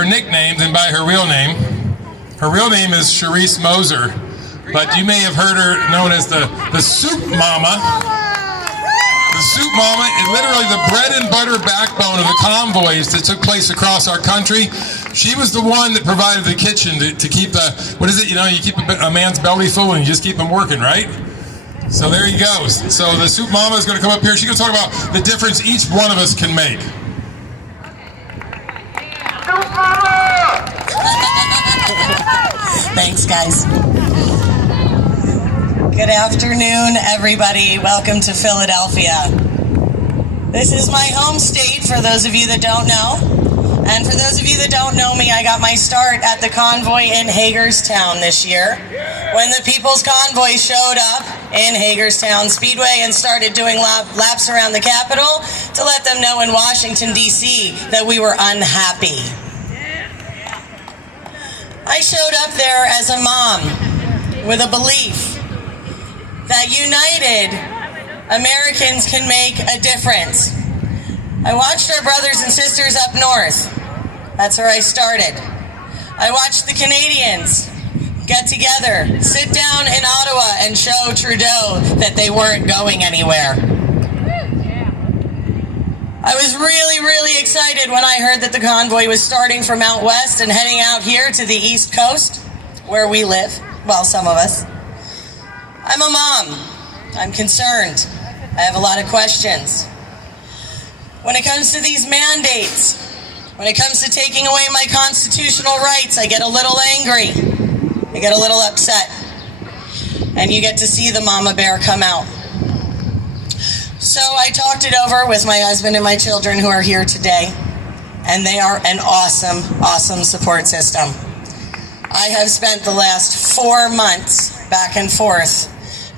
Her nickname than by her real name. Her real name is Charisse Moser, but you may have heard her known as the Soup Mama. The Soup Mama is literally the bread and butter backbone of the convoys that took place across our country. She was the one that provided the kitchen to keep the, what is it, you keep a man's belly full and you just keep him working, right? So there he goes. So the Soup Mama is going to come up here. She's going to talk about the difference each one of us can make. Thanks, guys. Good afternoon, everybody. Welcome to Philadelphia. This is my home state, for those of you that don't know. And for those of you that don't know me, I got my start at the convoy in Hagerstown this year, when the People's Convoy showed up in Hagerstown Speedway and started doing laps around the Capitol to let them know in Washington, D.C. that we were unhappy. I showed up there as a mom with a belief that united Americans can make a difference. I watched our brothers and sisters up north. That's where I started. I watched the Canadians get together, sit down in Ottawa and show Trudeau that they weren't going anywhere. I was really excited when I heard that the convoy was starting from out west and heading out here to the East Coast, where we live. Well, some of us. I'm a mom. I'm concerned. I have a lot of questions. When it comes to these mandates, when it comes to taking away my constitutional rights, I get a little angry. I get a little upset. And you get to see the mama bear come out. So I talked it over with my husband and my children who are here today, and they are an awesome support system. I have spent the last 4 months back and forth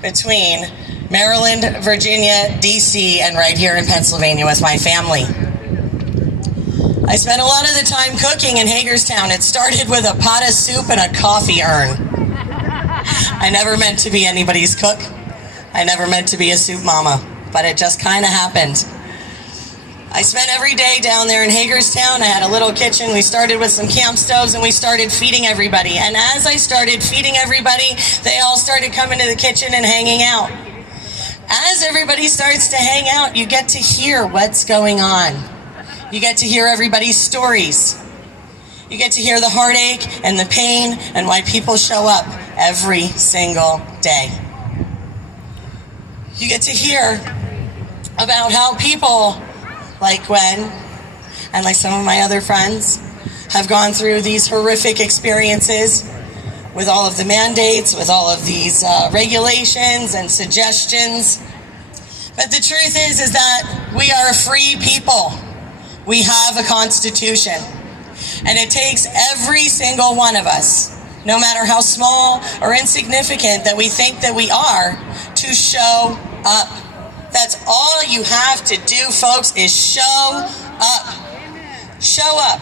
between Maryland, Virginia, D.C., and right here in Pennsylvania with my family. I spent a lot of the time cooking in Hagerstown. It started with a pot of soup and a coffee urn. I never meant to be anybody's cook. I never meant to be a soup mama. But it just kind of happened. I spent every day down there in Hagerstown. I had a little kitchen. We started with some camp stoves and we started feeding everybody. And as I started feeding everybody, they all started coming to the kitchen and hanging out. As everybody starts to hang out, you get to hear what's going on. You get to hear everybody's stories. You get to hear the heartache and the pain and why people show up every single day. You get to hear about how people like Gwen and like some of my other friends have gone through these horrific experiences with all of the mandates, with all of these regulations and suggestions. But the truth is that we are a free people. We have a constitution. And it takes every single one of us, no matter how small or insignificant that we think that we are, to show up. That's all you have to do, folks, is show up. Show up.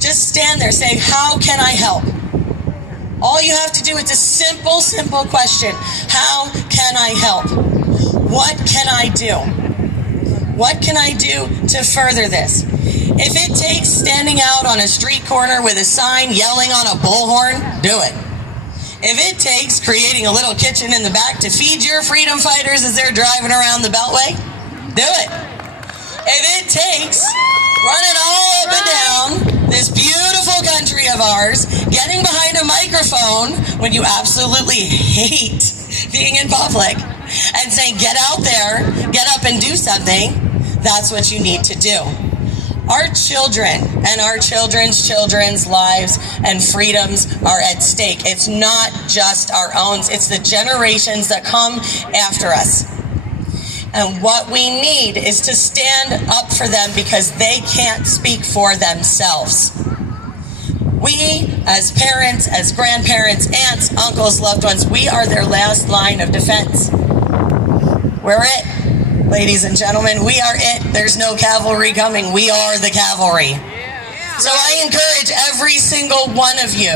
Just stand there, say, how can I help? All you have to do is a simple question. How can I help? What can I do? What can I do to further this? If it takes standing out on a street corner with a sign yelling on a bullhorn, do it. If it takes creating a little kitchen in the back to feed your freedom fighters as they're driving around the Beltway, do it. If it takes running all up and down this beautiful country of ours, getting behind a microphone when you absolutely hate being in public, and saying, get out there, get up and do something, that's what you need to do. Our children and our children's lives and freedoms are at stake. It's not just our own, it's the generations that come after us. And what we need is to stand up for them because they can't speak for themselves. We, as parents, as grandparents, aunts, uncles, loved ones, we are their last line of defense. We're it, ladies and gentlemen. We are it. There's no cavalry coming. We are the cavalry. So I encourage every single one of you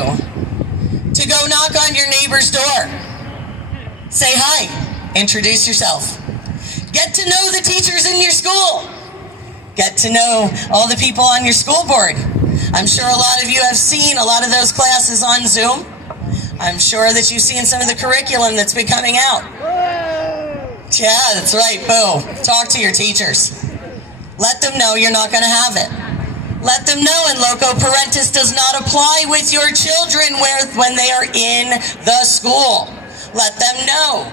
to go knock on your neighbor's door. Say hi. Introduce yourself. Get to know the teachers in your school. Get to know all the people on your school board. I'm sure a lot of you have seen a lot of those classes on Zoom. I'm sure that you've seen some of the curriculum that's been coming out. Yeah, that's right, boo. Talk to your teachers. Let them know you're not going to have it. Let them know in loco parentis does not apply with your children when they are in the school. Let them know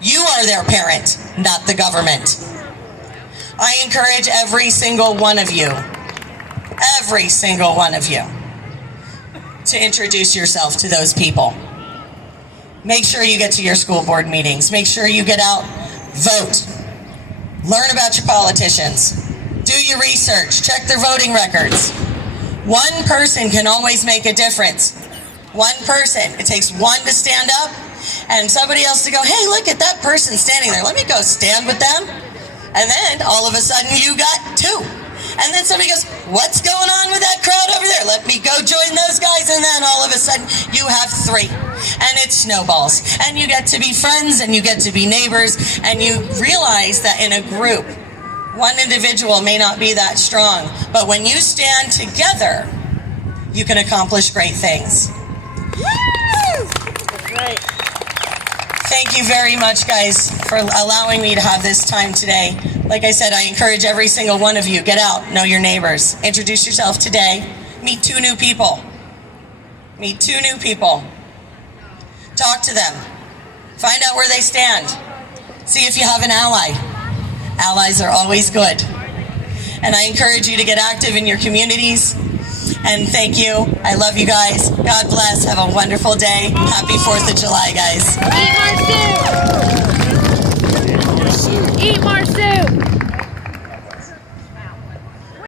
you are their parent, not the government. I encourage every single one of you, to introduce yourself to those people. Make sure you get to your school board meetings. Make sure you get out, vote. Learn about your politicians. Do your research. Check their voting records. One person can always make a difference. One person. It takes one to stand up and somebody else to go, hey, look at that person standing there. Let me go stand with them. And then all of a sudden you got two. And then somebody goes, what's going on with that crowd over there? Let me go join those guys. And then all of a sudden you have three. And it snowballs. And you get to be friends and you get to be neighbors. And you realize that in a group, one individual may not be that strong. But when you stand together, you can accomplish great things. That's right. Thank you very much, guys, for allowing me to have this time today. Like I said, I encourage every single one of you, get out, know your neighbors, introduce yourself today, meet two new people. Meet two new people. Talk to them. Find out where they stand. See if you have an ally. Allies are always good. And I encourage you to get active in your communities. And thank you. I love you guys. God bless. Have a wonderful day. Happy 4th of July, guys.